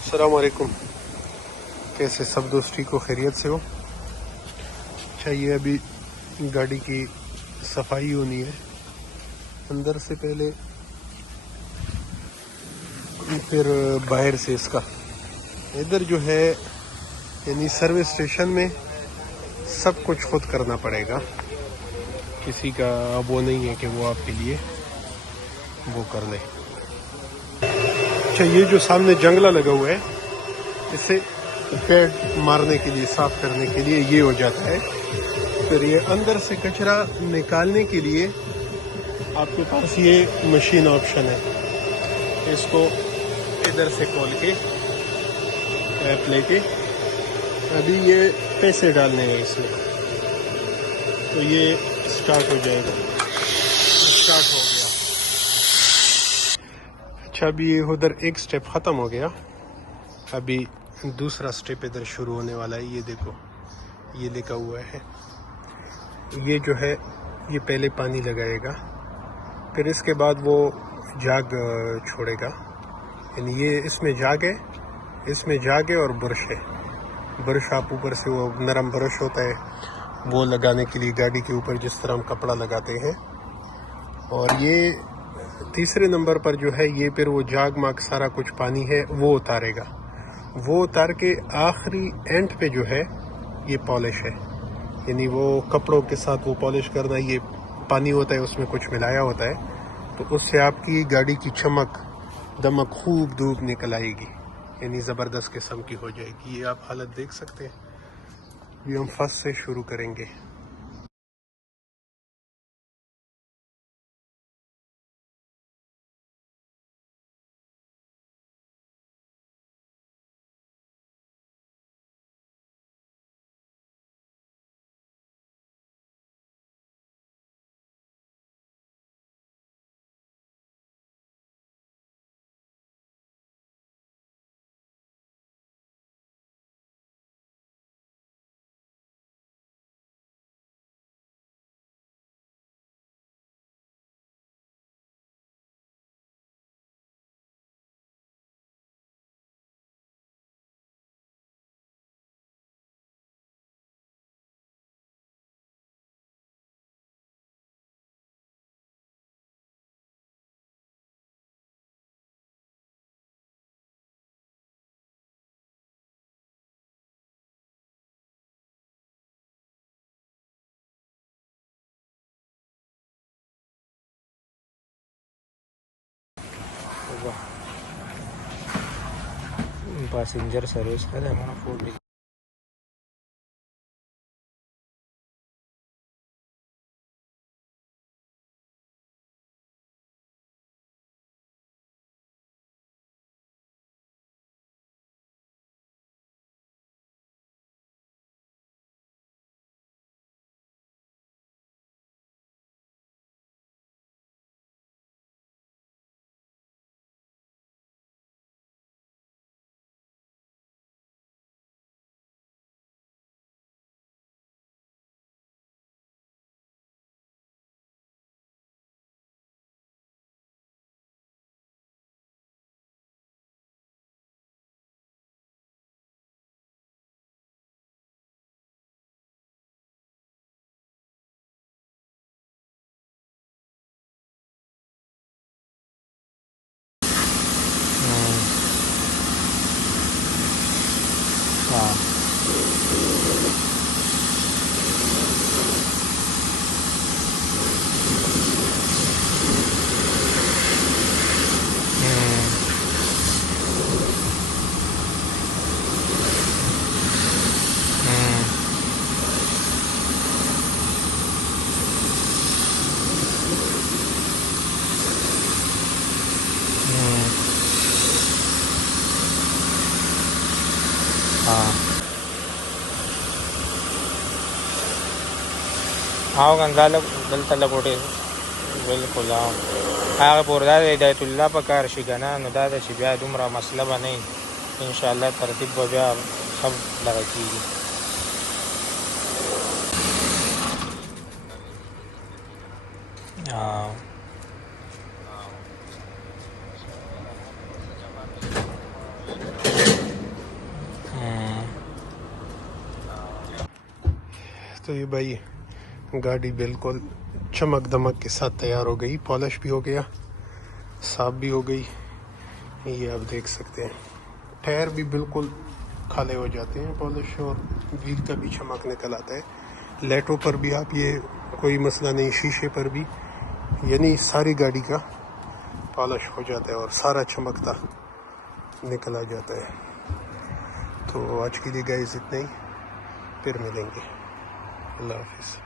السلام علیکم، کیسے سب دوستی کو خیریت سے ہو؟ اچھا، یہ ابھی گاڑی کی صفائی ہونی ہے اندر سے پہلے، پھر باہر سے اس کا ادھر جو ہے، یعنی سروس اسٹیشن میں سب کچھ خود کرنا پڑے گا، کسی کا اب وہ نہیں ہے کہ وہ آپ کے لیے وہ کر لے۔ اچھا، یہ جو سامنے جنگلہ لگا ہوا ہے، اسے پیڑ مارنے کے لیے، صاف کرنے کے لیے یہ ہو جاتا ہے۔ پھر یہ اندر سے کچرا نکالنے کے لیے آپ کے پاس یہ مشین آپشن ہے، اس کو ادھر سے کھول کے ایپ لے کے ابھی یہ پیسے ڈالنے ہیں اس میں، تو یہ اسٹارٹ ہو جائے گا۔ اسٹارٹ ہو گیا۔ اچھا، ابھی یہ ادھر ایک سٹیپ ختم ہو گیا، ابھی دوسرا سٹیپ ادھر شروع ہونے والا ہے۔ یہ دیکھو، یہ لکھا ہوا ہے، یہ جو ہے یہ پہلے پانی لگائے گا، پھر اس کے بعد وہ جاگ چھوڑے گا، یعنی یہ اس میں جاگ ہے، اس میں جاگ ہے اور برش ہے۔ برش آپ اوپر سے وہ نرم برش ہوتا ہے وہ لگانے کے لیے گاڑی کے اوپر، جس طرح ہم کپڑا لگاتے ہیں۔ اور یہ تیسرے نمبر پر جو ہے، یہ پھر وہ جاگ ماگ سارا کچھ پانی ہے وہ اتارے گا، وہ اتار کے آخری اینڈ پہ جو ہے یہ پالش ہے، یعنی وہ کپڑوں کے ساتھ وہ پالش کرنا، یہ پانی ہوتا ہے اس میں کچھ ملایا ہوتا ہے، تو اس سے آپ کی گاڑی کی چمک دمک خوب دھوپ نکل آئے گی، یعنی زبردست قسم کی ہو جائے گی۔ یہ آپ حالت دیکھ سکتے ہیں۔ یہ ہم فرسٹ سے شروع کریں گے۔ پاسنجر سروس کا ہے ہمارا فون لکھ آؤ گنگال دلته لګوټې بالکل. هغه پوردا د هدایت الله په کار شي که نه، نو دا ده چې بیا دومره مسله به نه وي، انشاءالله ترتیب به بیا سب دغه کېږي. تو یہ بھائی گاڑی بالکل چمک دمک کے ساتھ تیار ہو گئی، پالش بھی ہو گیا، صاف بھی ہو گئی، یہ آپ دیکھ سکتے ہیں۔ ٹائر بھی بالکل کالے ہو جاتے ہیں پالش، اور ویل کا بھی چمک نکل آتا ہے۔ لائٹوں پر بھی آپ یہ کوئی مسئلہ نہیں، شیشے پر بھی، یعنی ساری گاڑی کا پالش ہو جاتا ہے اور سارا چمکتا نکل آ جاتا ہے۔ تو آج کے لیے گائز اتنا ہی، پھر ملیں گے، اللہ حافظ۔